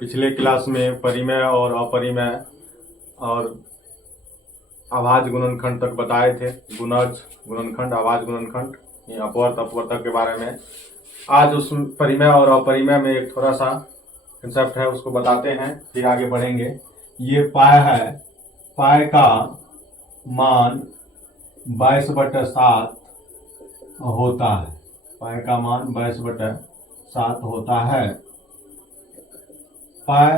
पिछले क्लास में परिमेय और अपरिमेय और आभाज्य गुणनखंड तक बताए थे। गुणज गुणनखंड, आभाज्य गुणनखंड, अपवर्त अपवर्तक के बारे में। आज उस परिमेय और अपरिमेय में एक थोड़ा सा कंसेप्ट है, उसको बताते हैं, फिर आगे बढ़ेंगे। ये पाई है, पाई का मान 22/7 होता है। पाई का मान 22/7 होता है। पाई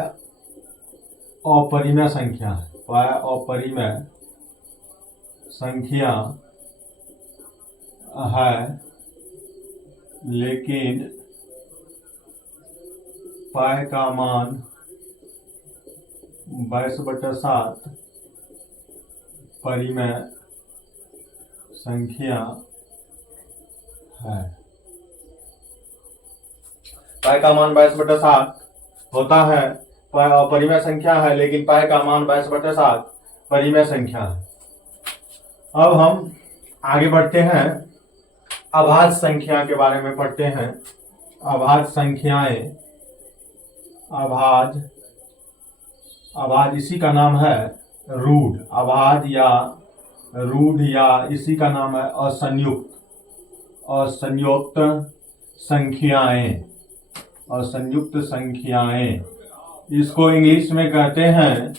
अपरिमेय संख्या है। पाई अपरिमेय संख्या है, लेकिन पाई का मान 22/7 परिमेय संख्या है। पाई का मान 22/7 होता है। पाई अपरिमेय संख्या है, लेकिन पाई का मान 22/7 परिमेय संख्या है। अब हम आगे बढ़ते हैं, अभाज्य संख्या के बारे में पढ़ते हैं। अभाज्य संख्याएं, अभाज्य इसी का नाम है रूढ़। अभाज्य या रूढ़ या इसी का नाम है असंयुक्त संख्याएं। असंयुक्त संख्याएं, इसको इंग्लिश में कहते हैं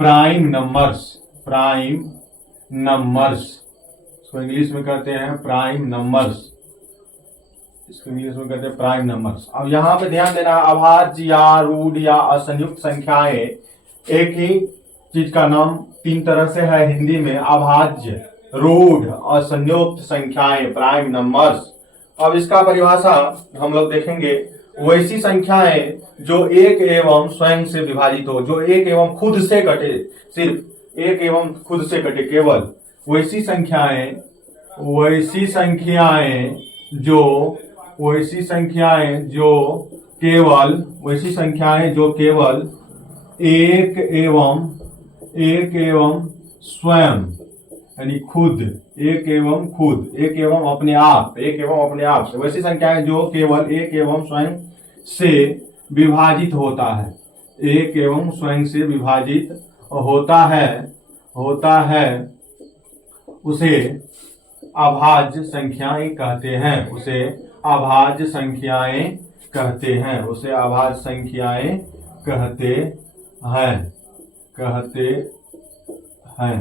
प्राइम नंबर्स। प्राइम नंबर्स, इसको इंग्लिश में कहते हैं प्राइम नंबर्स। इसको इंग्लिश में कहते हैं प्राइम नंबर्स। अब यहाँ पे ध्यान देना, अभाज्य या रूढ़ या असंयुक्त संख्याएं एक ही चीज का नाम तीन तरह से है हिंदी में: अभाज्य, रूढ़, असंयुक्त संख्याएं, प्राइम नंबर्स। अब इसका परिभाषा हम लोग देखेंगे, वैसी संख्याएं जो एक एवं स्वयं से विभाजित हो, जो एक एवं खुद से कटे, सिर्फ एक एवं खुद से कटे, केवल वैसी संख्याएं जो केवल एक एवं स्वयं, यानी खुद, एक एवं अपने आप से, वैसी संख्याएं जो केवल एक एवं स्वयं से विभाजित होता है। एक एवं स्वयं से विभाजित होता है, उसे अभाज्य संख्याएं कहते हैं। उसे अभाज्य संख्याएं कहते हैं।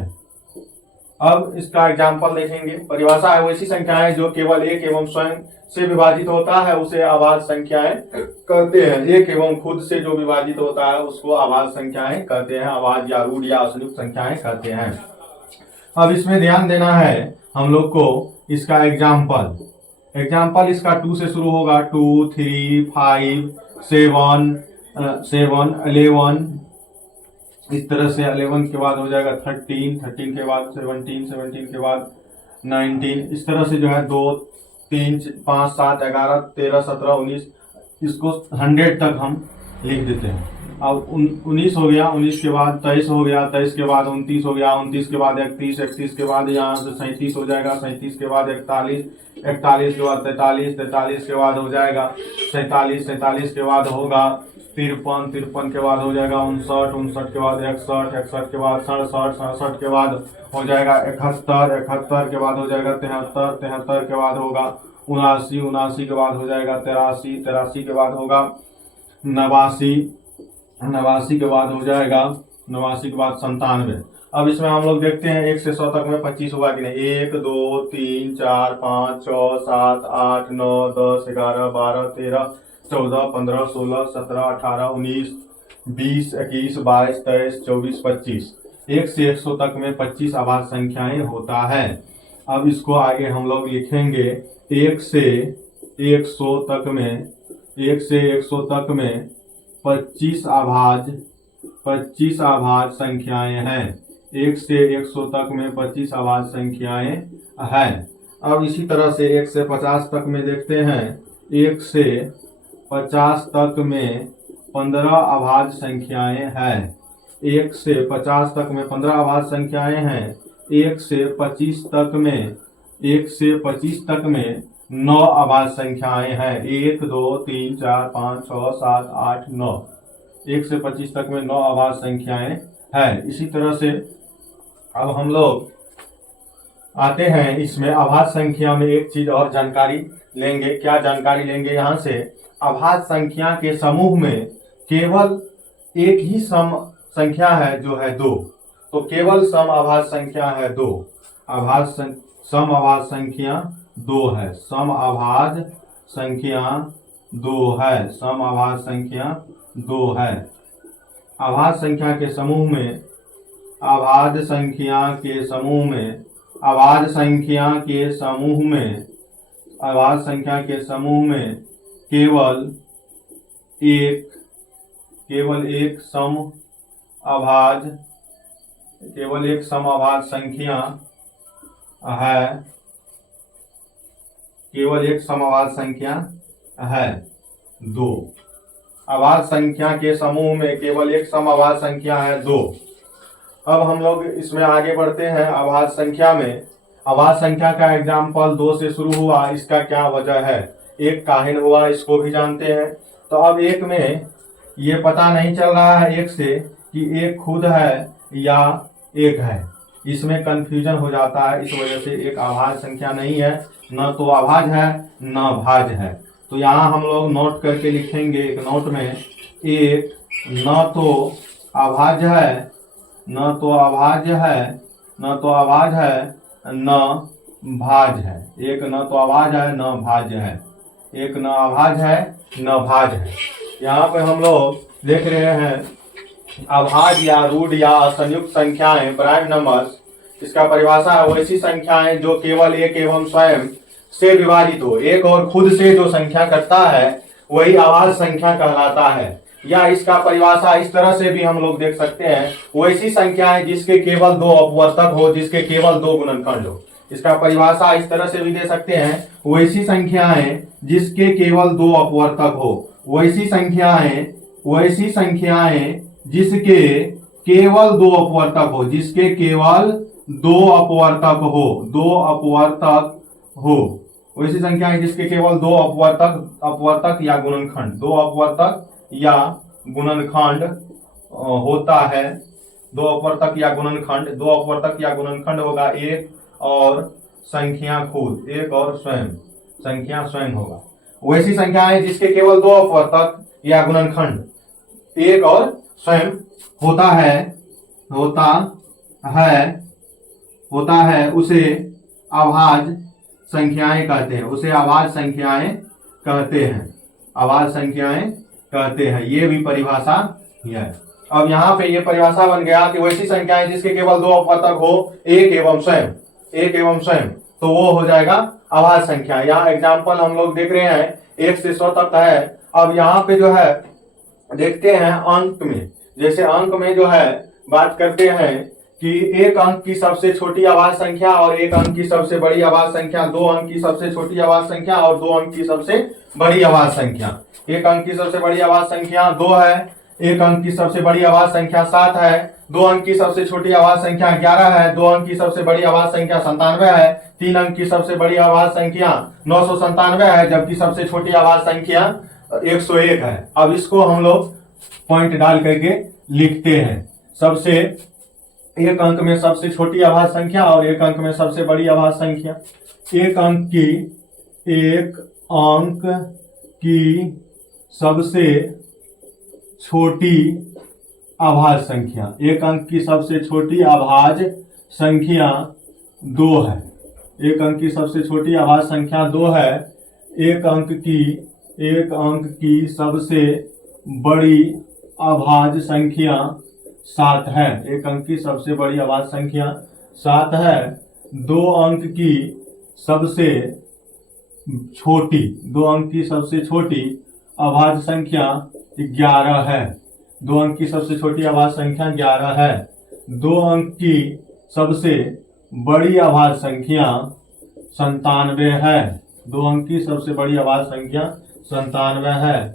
अब इसका एग्जाम्पल देखेंगे। परिभाषा है, वैसी संख्याएं जो केवल एक एवं स्वयं से विभाजित होता है, उसे अभाज्य संख्याएं कहते हैं। एक एवं खुद से जो विभाजित होता है, उसको अभाज्य संख्याएं कहते हैं। अभाज्य या रूढ़ या असंयुक्त संख्याएं कहते हैं। अब इसमें ध्यान देना है हम लोग को, इसका एग्जाम्पल इसका 2 से शुरू होगा। 2, 3, 5, 7, 11, इस तरह से 11 के बाद हो जाएगा 13, 13 के बाद 17, 17 के बाद 19, इस तरह से जो है 2, 3, 5, 7, 11, 13, 17, 19, इसको 100 तक हम लिख देते हैं। अब 19 हो गया, 19 के बाद 23 हो गया, 23 के बाद 29 हो गया, 29 के बाद 31, 31 के बाद यहाँ से 37 हो जाएगा, 37 के बाद 41, 41 के बाद 43, 43 के बाद हो जाएगा 47, 47 के बाद होगा 53, 53 के बाद हो जाएगा 59, 59 के बाद 61, 61 के बाद 67, 67 के बाद हो जाएगा 71, 71 के बाद हो जाएगा 73, 73 के बाद होगा 79, 79 के बाद हो जाएगा 83, 83 के बाद होगा 89, 89 के बाद हो जाएगा 89 के बाद 97। अब इसमें हम लोग देखते हैं 1 से 100 तक में 25 होगा कि नहीं। 1, 2, 3, 4, 5, 6, 7, 8, 9, 10, 11, 12, 13, 14, 15, 16, 17, 18, 19, 20, 21, 22, 23, 24, 25। 1 से 100 तक में 25 अभाज्य संख्याएं होता है। अब इसको आगे हम लोग लिखेंगे, 1 से 100 तक में 25 अभाज्य संख्याएं हैं। 1 से 100 तक में 25 अभाज्य संख्याएं हैं। अब इसी तरह से 1 से 50 तक में देखते हैं। 1 से 50 तक में 15 अभाज्य संख्याएं हैं। 1 से 50 तक में 15 अभाज्य संख्याएं हैं। 1 से 25 तक में 9 अभाज्य संख्याएं हैं। 1, 2, 3, 4, 5, 6, 7, 8, 9। 1 से 25 तक में 9 अभाज्य संख्याएं हैं। इसी तरह से अब हम लोग आते हैं इसमें अभाज्य संख्या में एक चीज और जानकारी लेंगे। क्या जानकारी लेंगे यहाँ से? अभाज्य संख्या के समूह में केवल एक ही सम संख्या है जो है 2। तो केवल सम अभाज्य संख्या है 2। सम अभाज्य संख्या 2 है। सम अभाज्य संख्या 2 है। सम अभाज्य संख्या 2 है। अभाज्य संख्या के समूह में अभाज्य संख्या के समूह में अभाज्य संख्या के समूह में अभाज्य संख्या के समूह में केवल एक सम अभाज्य संख्या है। केवल एक सम अभाज्य संख्या है 2। अभाज्य संख्या के समूह में केवल एक सम अभाज्य संख्या है 2। अब हम लोग इसमें आगे बढ़ते हैं। अभाज्य संख्या में अभाज्य संख्या का एग्जाम्पल 2 से शुरू हुआ, इसका क्या वजह है? एक काहीन हुआ, इसको भी जानते हैं। तो अब एक में ये पता नहीं चल रहा है एक से कि एक खुद है या एक है, इसमें कंफ्यूजन हो जाता है। इस वजह से एक अभाज्य संख्या नहीं है, न तो अभाज्य है न भाज्य है। तो यहाँ हम लोग नोट करके लिखेंगे एक नोट में, एक न तो अभाज्य है न भाज्य है, न भाज्य है। एक न तो अभाज्य है न भाज्य है, एक न अभाज्य है न भाज्य है। यहाँ पे हम लोग देख रहे हैं अभाज्य या रूढ़ या असंयुक्त संख्याएं, प्राइम नंबर्स, इसका परिभाषा है वैसी संख्याएं जो केवल एक एवं स्वयं से विभाजित हो। एक और खुद से जो संख्या करता है वही अभाज्य संख्या कहलाता है। या इसका परिभाषा इस तरह से भी हम लोग देख सकते हैं, वैसी संख्याएं जिसके केवल 2 अपवर्तक हो, जिसके केवल 2 गुणनखंड हो। इसका परिभाषा इस तरह से भी दे सकते हैं, वैसी संख्याएं जिसके केवल 2 अपवर्तक हो। वैसी संख्याएं जिसके केवल 2 अपवर्तक हो, जिसके केवल 2 अपवर्तक हो। वैसी संख्याएं जिसके केवल 2 अपवर्तक या गुणनखंड, 2 अपवर्तक या गुणनखंड होता है। 2 अपवर्तक या गुणनखंड, 2 अपवर्तक या गुणनखंड होगा एक और संख्या खुद, एक और संख्या स्वयं होगा। वैसी संख्याएं जिसके केवल 2 अपवर्तक या गुणनखंड एक और स्वयं होता है उसे अभाज्य संख्याएं कहते हैं। उसे अभाज्य संख्याएं कहते हैं। ये भी परिभाषा है। अब यहाँ पे ये परिभाषा बन गया कि वैसी संख्याएं जिसके केवल 2 अपवर्तक हो, एक एवं स्वयं, तो वो हो जाएगा अभाज्य संख्या। यहाँ एग्जाम्पल हम लोग देख रहे हैं 1 से 100 तक है। अब यहाँ पे जो है देखते हैं अंक में, जैसे अंक में जो है बात करते हैं कि एक अंक की सबसे छोटी अभाज्य संख्या और एक अंक की सबसे बड़ी अभाज्य संख्या, 2 अंक की सबसे छोटी अभाज्य संख्या और 2 अंक की सबसे बड़ी अभाज्य संख्या। एक अंक की सबसे बड़ी अभाज्य संख्या 2 है, एक अंक की सबसे बड़ी अभाज्य संख्या 7 है, 2 अंक की सबसे छोटी अभाज्य संख्या 11 है, 2 अंक की सबसे बड़ी अभाज्य संख्या 97 है, 3 अंक की सबसे बड़ी अभाज्य संख्या 997 है, जबकि सबसे छोटी अभाज्य संख्या 101 है। अब इसको हम लोग पॉइंट डाल करके लिखते हैं। सबसे एक अंक में सबसे छोटी अभाज्य संख्या और एक अंक में सबसे बड़ी अभाज्य संख्या। एक अंक की सबसे छोटी अभाज्य संख्या, एक अंक की सबसे छोटी अभाज्य संख्या 2 है। एक अंक की सबसे छोटी अभाज्य संख्या 2 है। एक अंक की सबसे बड़ी अभाज्य संख्या 7 है। एक अंक की सबसे बड़ी अभाज्य संख्या 7 है। 2 अंक की सबसे छोटी अभाज्य संख्या 11 है। 2 अंक की सबसे छोटी अभाज्य संख्या 11 है। 2 अंक की सबसे बड़ी अभाज्य संख्या 97 है। 2 अंक की सबसे बड़ी अभाज्य संख्या 97 है।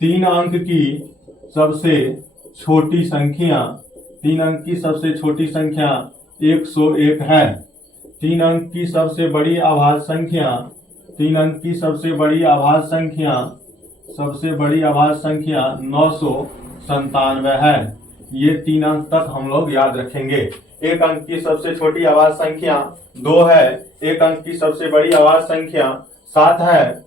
3 अंक की सबसे छोटी संख्या 101 है। 3 अंक की सबसे बड़ी अभाज्य संख्या 999 97 है। ये 3 अंक तक हम लोग याद रखेंगे। 1 अंक की सबसे छोटी आवाज संख्या 2 है। 1 अंक की सबसे बड़ी आवाज संख्या 7 है।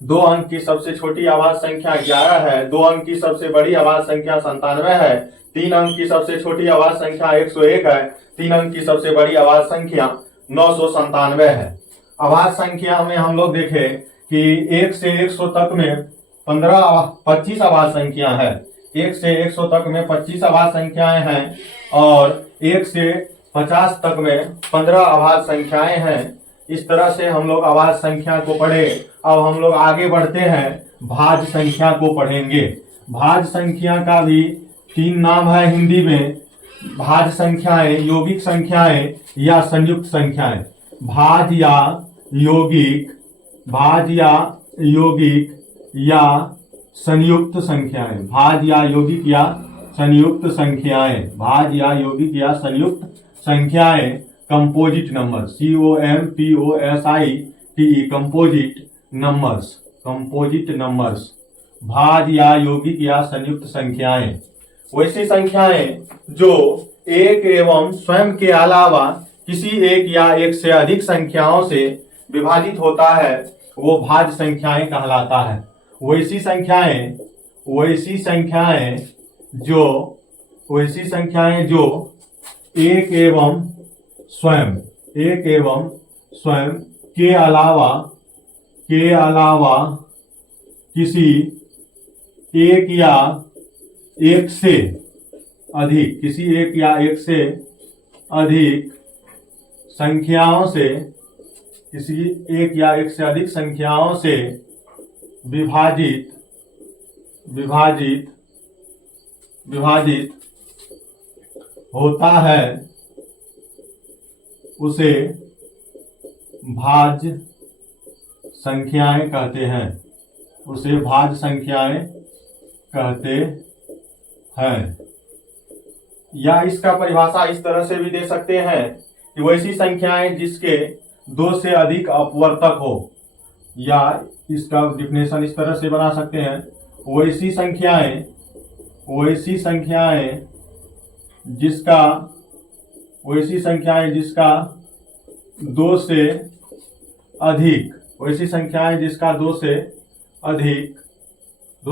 2 अंक की सबसे छोटी आवाज संख्या 11 है। 2 अंक की सबसे बड़ी आवाज संख्या 97 है। 3 अंक की सबसे छोटी आवाज संख्या 101 है। 3 अंक की सबसे बड़ी आवाज संख्या 997 है। आवाज संख्या में हम लोग देखें कि 1 से 100 तक में 25 आवाज संख्या है। 1 से 100 तक में 25 आवाज संख्याएं हैं और 1 से 50 तक में 15 आवाज संख्याएं हैं। इस तरह से हम लोग आवाज संख्या को पढ़े। अब हम लोग आगे बढ़ते हैं, भाज्य संख्या को पढ़ेंगे। भाज्य संख्या का भी 3 नाम है हिंदी में। भाज्य संख्याएं, यौगिक संख्याएं या संयुक्त संख्याएं। भाज्य या यौगिक, भाज्य या यौगिक या संयुक्त संख्याएं। भाज्य या यौगिक या संयुक्त संख्याएं। भाज्य या यौगिक या संयुक्त संख्याएं composite number, COMPOSITE, composite numbers, composite numbers. भाज्य या यौगिक या संयुक्त संख्याएं वैसी संख्याएं जो एक एवं स्वयं के अलावा किसी एक या एक से अधिक संख्याओं से विभाजित होता है, वो भाज्य संख्याएं कहलाता है। वैसी संख्याएं जो एक एवं स्वयं के अलावा किसी एक या एक से अधिक, किसी एक या एक से अधिक संख्याओं से, किसी एक या एक से अधिक संख्याओं से विभाजित होता है, उसे भाज्य संख्याएं कहते हैं। उसे भाज्य संख्याएं कहते हैं। या इसका परिभाषा इस तरह से भी दे सकते हैं कि वैसी संख्याएं जिसके 2 से अधिक अपवर्तक हो, या इसका डिफिनेशन इस तरह से बना सकते हैं, वैसी संख्याएं जिसका 2 से अधिक, वैसी संख्याएं जिसका 2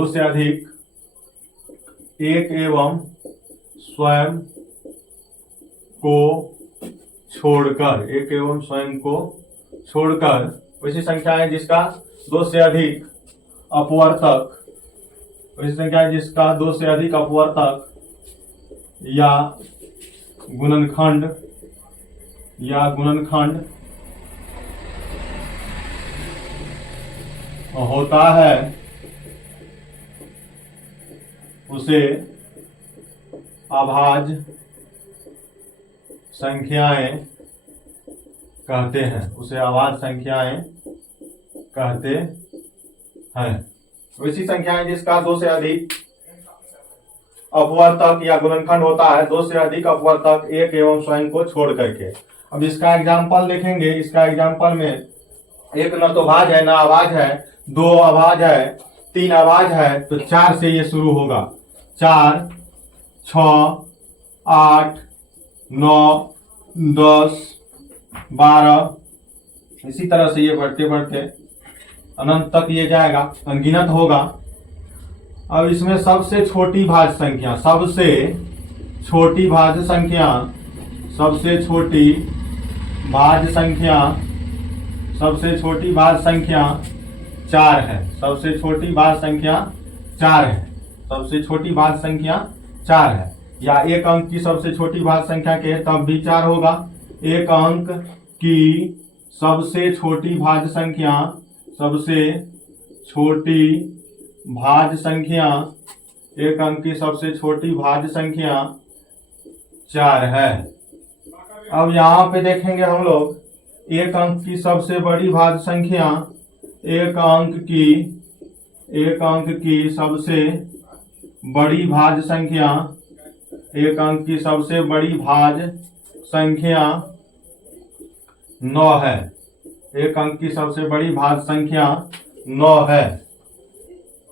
से अधिक एक एवं स्वयं को छोड़कर, वैसी संख्याएं जिसका 2 से अधिक अपवर्तक, वैसी संख्याएं जिसका 2 से अधिक अपवर्तक या गुणनखंड होता है, उसे अभाज्य संख्याएं कहते हैं। उसे अभाज्य संख्याएं कहते हैं। वैसी संख्याएं जिसका 2 से अधिक अपवर्तक या गुणनखंड होता है, 2 से अधिक अपवर्तक एक एवं स्वयं को छोड़ करके। अब इसका एग्जाम्पल देखेंगे। इसका एग्जाम्पल में एक न तो भाज्य है, न अभाज्य है, 2 अभाज्य है, 3 अभाज्य है, तो 4 से ये शुरू होगा। 4, 6, 8, 9, 10, 12, इसी तरह से ये बढ़ते बढ़ते अनंत तक ये जाएगा, अनगिनत होगा। अब इसमें सबसे छोटी भाज्य संख्या 4 है। सबसे छोटी भाज्य संख्या 4 है। या एक अंक की सबसे छोटी भाज्य संख्या के तब भी 4 होगा। एक अंक की सबसे छोटी भाज्य संख्या 4 है। अब यहाँ पे देखेंगे हम लोग एक अंक की सबसे बड़ी भाज्य संख्या, एक अंक की सबसे बड़ी भाज्य संख्या 9 है। एक अंक की सबसे बड़ी भाज्य संख्या 9 है।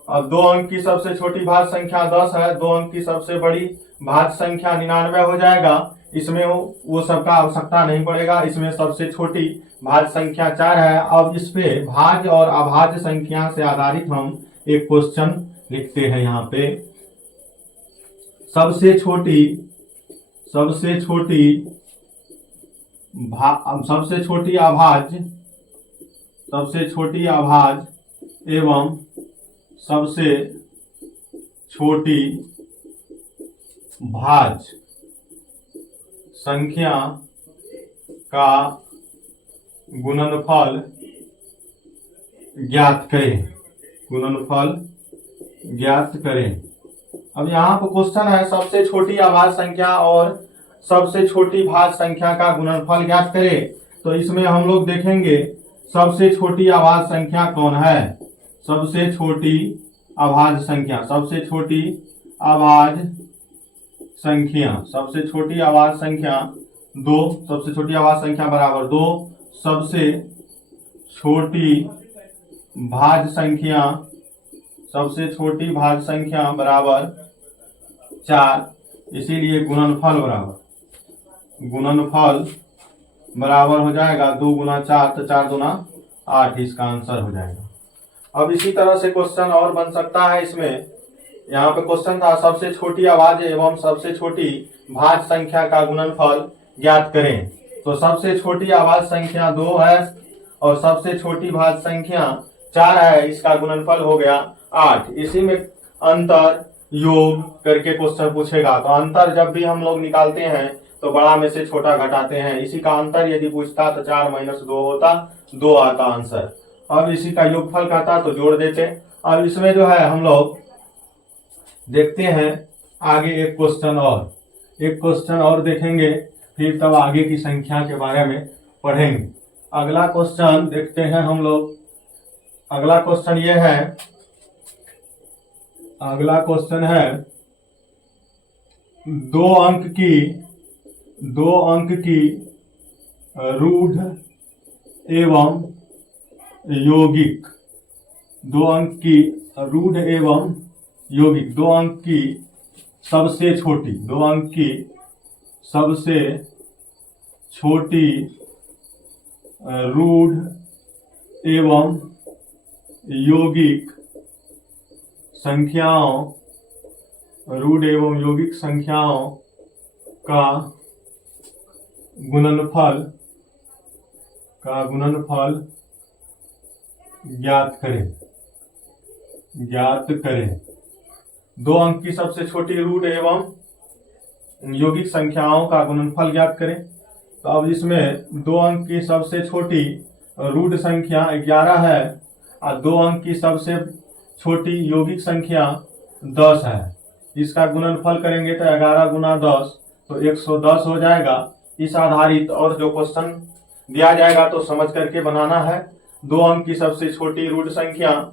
अब 2 अंक की सबसे छोटी भाज्य संख्या 10 है, 2 अंक की सबसे बड़ी भाज्य संख्या 99 हो जाएगा। इसमें वो सबका आवश्यकता नहीं पड़ेगा, इसमें सबसे छोटी भाज्य संख्या 4 है। अब इस पे भाज्य और अभाज्य संख्या से आधारित हम एक क्वेश्चन लिखते हैं यहाँ पे। सबसे छोटी अभाज्य एवं सबसे छोटी भाज्य संख्या का गुणनफल ज्ञात करें। अब यहाँ पर क्वेश्चन है सबसे छोटी अभाज्य संख्या और सबसे छोटी भाज्य संख्या का गुणनफल ज्ञात करें। तो इसमें हम लोग देखेंगे सबसे छोटी अभाज्य संख्या कौन है। सबसे छोटी अभाज्य संख्या 2, सबसे छोटी अभाज्य संख्या बराबर 2, सबसे छोटी भाज्य संख्या बराबर 4। इसीलिए गुणनफल बराबर हो जाएगा 2 गुना 4, तो 4 दूना 8, इसका आंसर हो जाएगा। अब इसी तरह से क्वेश्चन और बन सकता है। इसमें यहाँ पे क्वेश्चन था सबसे छोटी अभाज्य एवं सबसे छोटी भाज्य संख्या का गुणनफल ज्ञात करें। तो सबसे छोटी अभाज्य संख्या 2 है और सबसे छोटी भाज्य संख्या 4 है, इसका गुणनफल हो गया 8। इसी में अंतर योग करके क्वेश्चन पूछेगा। तो अंतर जब भी हम लोग निकालते हैं तो बड़ा में से छोटा घटाते हैं। इसी का अंतर यदि पूछता तो 4 - 2 होता, 2 आता आंसर। अब इसी का योगफल कहता तो जोड़ देते। अब इसमें जो है हम लोग देखते हैं आगे एक क्वेश्चन और देखेंगे, फिर तब आगे की संख्या के बारे में पढ़ेंगे। अगला क्वेश्चन देखते हैं हम लोग। अगला क्वेश्चन ये है, अगला क्वेश्चन है 2 अंक की रूढ़ एवं यौगिक, 2 अंक की रूढ़ एवं यौगिक, 2 अंक की सबसे छोटी, 2 अंक की सबसे छोटी रूढ़ एवं यौगिक संख्याओं, रूढ़ एवं यौगिक संख्याओं का गुणनफल ज्ञात करें। 2 अंक की सबसे छोटी रूट एवं यौगिक संख्याओं का गुणनफल ज्ञात करें। तो अब इसमें 2 अंक की सबसे छोटी रूट संख्या 11 है और 2 अंक की सबसे छोटी यौगिक संख्या 10 है। इसका गुणनफल करेंगे तो 11 गुना 10 तो 110 हो जाएगा। इस आधारित और जो क्वेश्चन दिया जाएगा तो समझ करके बनाना है। 2 अंक की सबसे छोटी रूट संख्या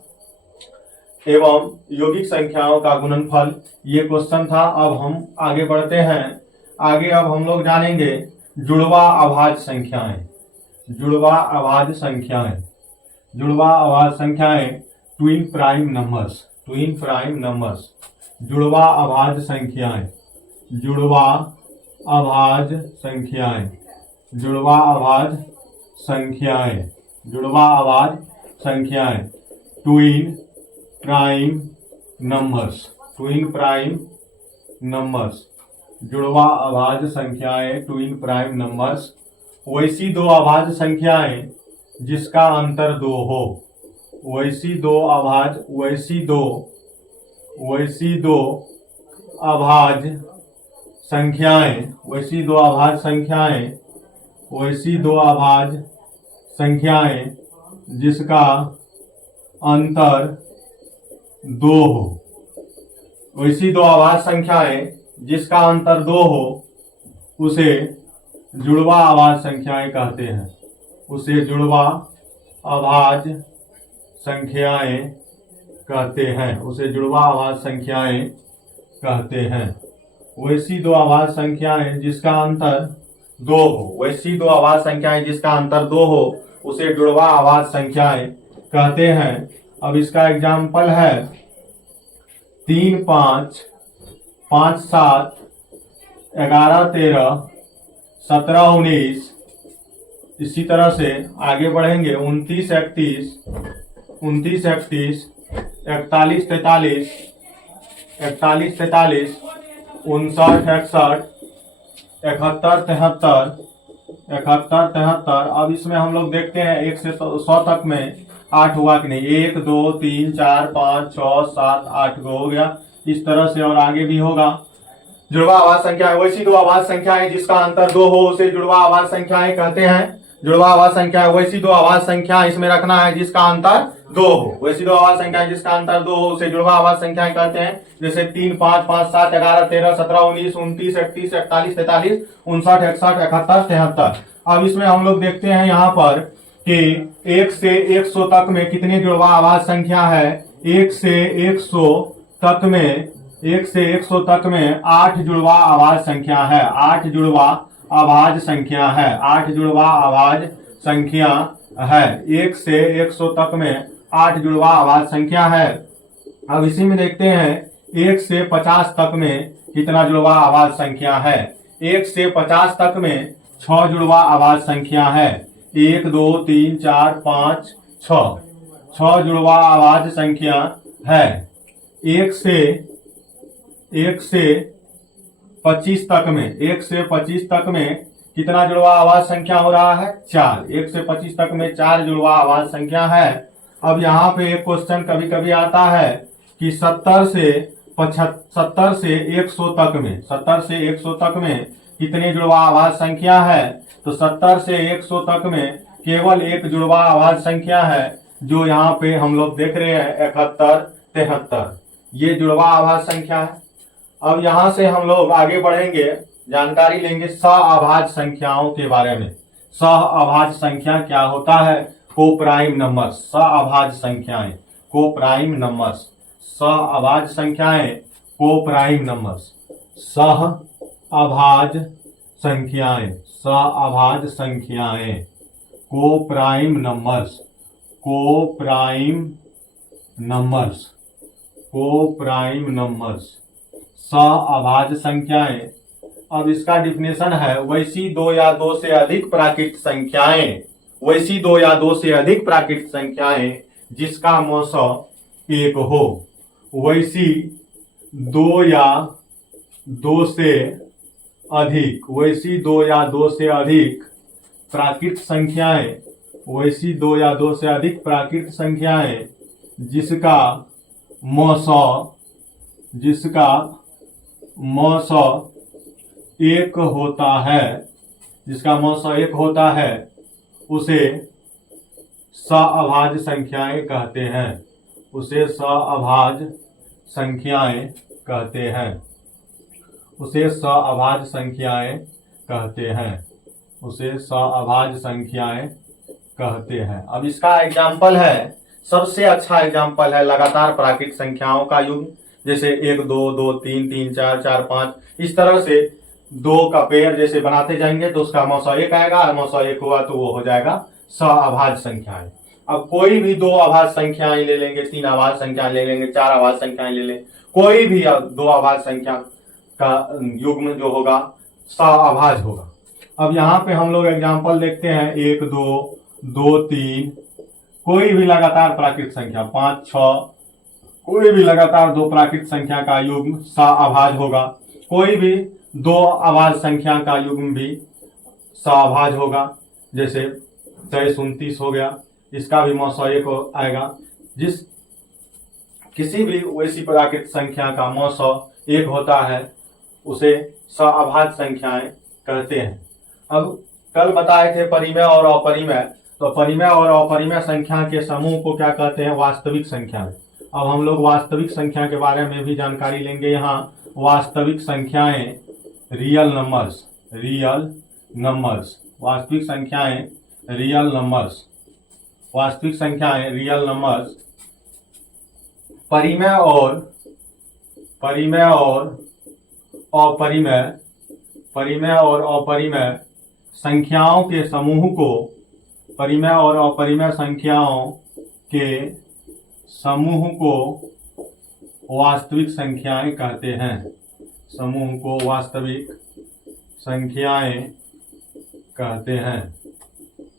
एवं यौगिक संख्याओं का गुणनफल, ये क्वेश्चन था। अब हम आगे बढ़ते हैं। आगे अब हम लोग जानेंगे जुड़वा अभाज्य संख्याएं। जुड़वा अभाज्य संख्याएं ट्विन प्राइम नंबर्स। जुड़वा अभाज्य संख्याएं, ट्विन प्राइम नंबर्स, जुड़वा अभाज्य संख्याएं ट्विन प्राइम नंबर्स। वैसी 2 अभाज्य संख्याएं जिसका अंतर 2 हो। वैसी दो अभाज्य संख्याएं जिसका अंतर 2 हो। वैसी 2 अभाज्य संख्याएं जिसका अंतर 2 हो उसे जुड़वा अभाज्य संख्याएं कहते हैं। उसे जुड़वा अभाज्य संख्याएं कहते हैं। वैसी 2 अभाज्य संख्याएं जिसका अंतर 2 हो। वैसी 2 अभाज्य संख्याएं जिसका अंतर 2 हो उसे जुड़वा अभाज्य संख्याएं कहते हैं। अब इसका एग्जाम्पल है 3 5 5 7 11 13 17 19, इसी तरह से आगे बढ़ेंगे 29 31 29 31 41 43 41 43 59 61 71 73 71 73। अब इसमें हम लोग देखते हैं 1 से 100 तक में 8 हुआ कि नहीं। 1 2 3 4 5 6 7 8 को हो गया। इस तरह से और आगे भी होगा। जुड़वा आवाज संख्या है वैसी दो आवाज संख्याएं जिसका अंतर 2 हो उसे जुड़वा आवाज संख्याएं कहते हैं। जुड़वा आवाज संख्या है वैसी दो आवाज संख्या इसमें रखना है जिसका अंतर 2 हो। वैसी दो आवाज संख्याएं जिसका अंतर 2 हो उसे जुड़वा आवाज संख्याएं कहते हैं। जैसे 3 5 5 7 11 13 17 19 29 31 41 43 59 61 71 73। अब इसमें हम लोग देखते हैं यहाँ पर कि 1 से 100 तक में कितनी जुड़वा आवाज संख्या है। 1 से 100 तक में 1 से 100 तक में 8 जुड़वा आवाज संख्या है। 8 जुड़वा आवाज संख्या है। 8 जुड़वा आवाज संख्या है। 1 से 100 तक में 8 जुड़वा आवाज संख्या है। अब इसी में देखते हैं 1 से 50 तक में कितना जुड़वा आवाज संख्या है। 1 से 50 तक में 6 जुड़वा आवाज संख्या है। 1 2 3 4 5 6 जुड़वा आवाज संख्या है। 1 से 25 तक में 1 से 25 तक में कितना जुड़वा आवाज संख्या हो रहा है 4। 1 से 25 तक में 4 जुड़वा आवाज संख्या है। अब यहाँ पे एक क्वेश्चन कभी कभी आता है कि 70 से 100 तक में 70 से 100 तक में कितनी जुड़वा आवाज संख्या है। तो 70 से 100 तक में केवल एक जुड़वा आवाज संख्या है जो यहाँ पे हम लोग देख रहे हैं 71 73। ये जुड़वा आवाज संख्या है। अब यहाँ से हम लोग आगे बढ़ेंगे, जानकारी लेंगे सहअभाज्य संख्याओं के बारे में। सहअभाज्य संख्या क्या होता है। को प्राइम नंबर। सहअभाज्य संख्याएं को प्राइम नंबर्स। सहअभाज्य संख्याएं को प्राइम नंबर्स। सहअभाज्य संख्याएं सहअभाज्य संख्याएं को प्राइम नंबर्स। को प्राइम नंबर्स। को प्राइम नंबर्स सहअभाज्य संख्याएं। अब इसका डिफिनेशन है वैसी 2 या 2 से अधिक प्राकृत संख्याएं। वैसी 2 या 2 से अधिक प्राकृत संख्याएं जिसका मौसम 1 हो। वैसी 2 या 2 से अधिक। वैसी 2 या 2 से अधिक प्राकृत संख्याएं। वैसी 2 या 2 से अधिक प्राकृत संख्याएं जिसका मौसम 1 होता है। जिसका मौसम 1 होता है उसे सहअभाज्य संख्याएं कहते हैं। उसे सहअभाज्य संख्याएं कहते हैं। उसे सहअभाज्य संख्याएं कहते हैं। उसे सहअभाज्य संख्याएं कहते हैं। अब इसका एग्जाम्पल है, सबसे अच्छा एग्जाम्पल है लगातार प्राकृत संख्याओं का युग्म। जैसे 1 2 2 3 3 4 4 5 इस तरह से 2 का पेयर जैसे बनाते जाएंगे तो उसका मौसा 1 आएगा। और मौसा 1 हुआ तो वो हो जाएगा सहअभाज्य संख्याएं। अब कोई भी 2 अभाज्य संख्याएं ले लेंगे, 3 अभाज्य संख्याएं ले लेंगे, 4 अभाज्य संख्याएं ले लें, कोई भी 2 अभाज्य संख्या का युग्म जो होगा सहअभाज्य होगा। अब यहाँ पे हम लोग एग्जाम्पल देखते हैं 1 2 2 3, कोई भी लगातार प्राकृत संख्या 5 6, कोई भी लगातार 2 प्राकृत संख्या का युग्म सहअभाज्य होगा। कोई भी 2 अभाज्य संख्या का युग्म भी सहअभाज्य होगा। जैसे 23 29 हो गया, इसका भी मौसा 1 आएगा। जिस किसी भी वैसी प्राकृत संख्या का मौसा 1 होता है उसे सहअभाज्य संख्याएं कहते हैं। अब कल बताए थे परिमेय और अपरिमेय, तो परिमेय और अपरिमेय संख्या के समूह को क्या कहते हैं, वास्तविक संख्या। अब हम लोग वास्तविक संख्या के बारे में भी जानकारी लेंगे। यहाँ वास्तविक संख्याएं रियल नंबर्स। रियल नंबर्स वास्तविक संख्याएं रियल नंबर्स। वास्तविक संख्याएं रियल नंबर्स। परिमेय और अपरिमेय, परिमेय और अपरिमेय संख्याओं के समूह को, परिमेय और अपरिमेय संख्याओं के समूह को वास्तविक संख्याएं कहते हैं। समूह को वास्तविक संख्याएं कहते हैं।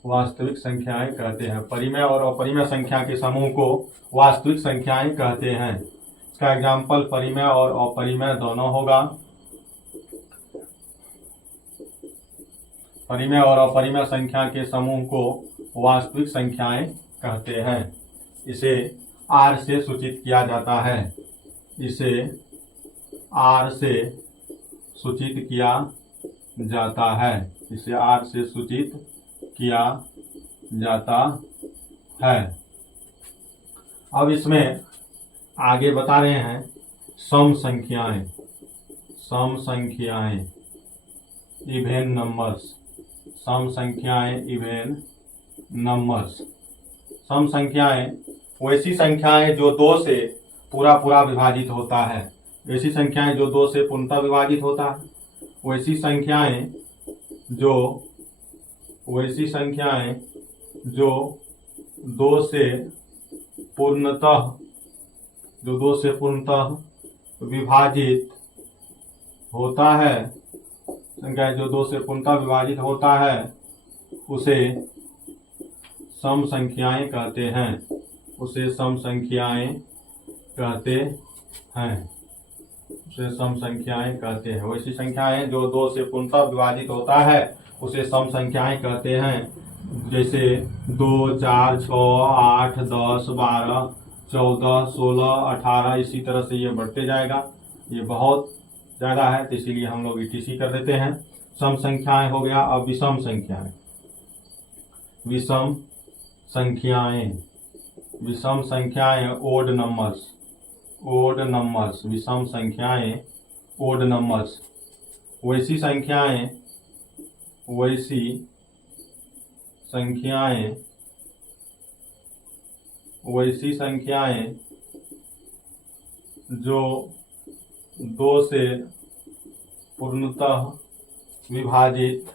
वास्तविक संख्याएं कहते हैं। परिमेय और अपरिमेय संख्या के समूह को वास्तविक संख्याएं कहते हैं। इसका एग्जाम्पल परिमेय और अपरिमेय दोनों होगा। परिमेय और अपरिमेय संख्या के समूह को वास्तविक संख्याएं कहते हैं। इसे R से सूचित किया जाता है। इसे R से सूचित किया जाता है। इसे R से सूचित किया जाता है। अब इसमें आगे बता रहे हैं सम संख्याएं। सम संख्याएं, इवेन नंबर्स। सम संख्याएं, इवेन नंबर्स। सम संख्याएं वैसी संख्याएं जो 2 से पूरा विभाजित होता है। वैसी संख्याएं जो 2 से पूर्णतः विभाजित होता है। वैसी संख्याएं जो 2 से पूर्णतः विभाजित होता है। संख्या जो 2 से पूर्णतः विभाजित होता है उसे सम संख्याएं कहते हैं। उसे सम संख्याएं कहते हैं। उसे सम संख्याएं कहते हैं। वैसी संख्याएं जो 2 से पूर्णतः विभाजित होता है उसे सम संख्याएं कहते हैं। जैसे 2, 4, 6, 8, 10, 12, 14, 16, 18 इसी तरह से ये बढ़ते जाएगा। ये बहुत ज़्यादा है तो इसीलिए हम लोग ETC कर देते हैं। सम संख्याएं हो गया। अब विषम संख्याएं। विषम संख्याएं, विषम संख्याएं ओड नंबर्स। ओड नंबर्स, विषम संख्याएं ओड नंबर्स। वैसी संख्याएं जो 2 से पूर्णतः विभाजित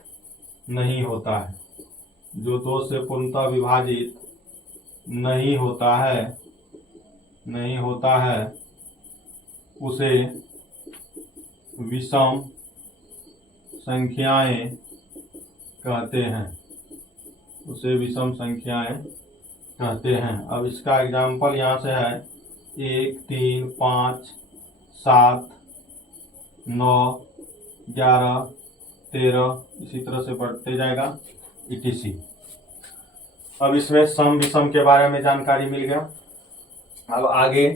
नहीं होता है। जो 2 से पूर्णतः विभाजित नहीं होता है उसे विषम संख्याएं कहते हैं। उसे विषम संख्याएं कहते हैं। अब इसका एग्जाम्पल यहाँ से है 1, 3, 5, 7, 9, 11, 13 इसी तरह से बढ़ते जाएगा ETC। अब इसमें सम विषम के बारे में जानकारी मिल गया। अब आगे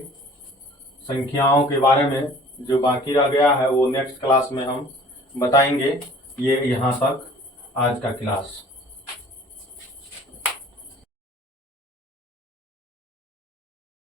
संख्याओं के बारे में जो बाकी रह गया है वो नेक्स्ट क्लास में हम बताएंगे। ये यहाँ तक आज का क्लास।